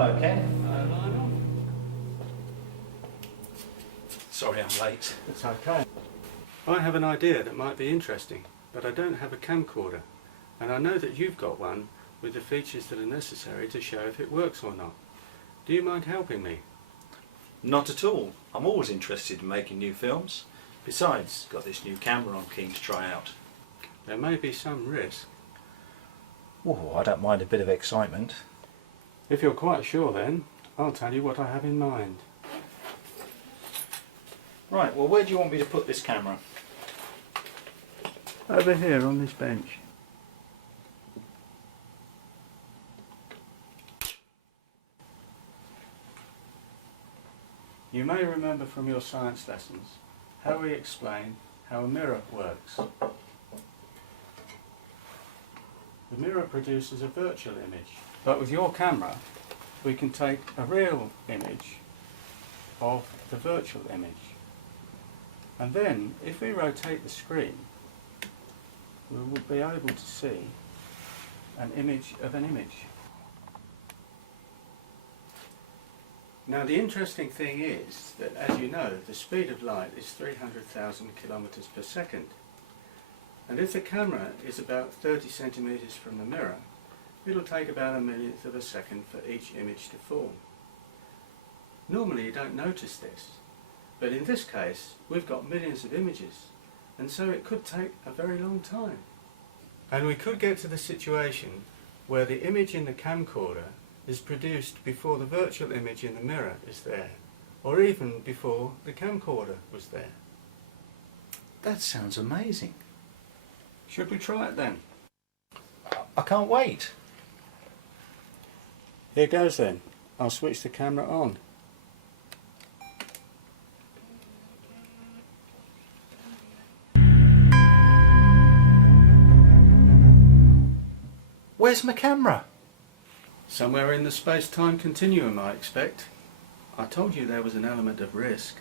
Hello, Ken. Hello, Lionel. Sorry I'm late. It's okay. I have an idea that might be interesting, but I don't have a camcorder, and I know that you've got one with the features that are necessary to show if it works or not. Do you mind helping me? Not at all. I'm always interested in making new films. Besides, got this new camera I'm keen to try out. There may be some risk. Oh, I don't mind a bit of excitement. If you're quite sure then, I'll tell you what I have in mind. Right, well, where do you want me to put this camera? Over here on this bench. You may remember from your science lessons how we explain how a mirror works. The mirror produces a virtual image, but with your camera we can take a real image of the virtual image. And then, if we rotate the screen, we will be able to see an image of an image. Now, the interesting thing is that, as you know, the speed of light is 300,000 kilometers per second. And if the camera is about 30 centimeters from the mirror, it'll take about a millionth of a second for each image to form. Normally you don't notice this, but in this case we've got millions of images, and so it could take a very long time. And we could get to the situation where the image in the camcorder is produced before the virtual image in the mirror is there, or even before the camcorder was there. That sounds amazing. Should we try it then? I can't wait. Here goes then. I'll switch the camera on. Where's my camera? Somewhere in the space-time continuum, I expect. I told you there was an element of risk.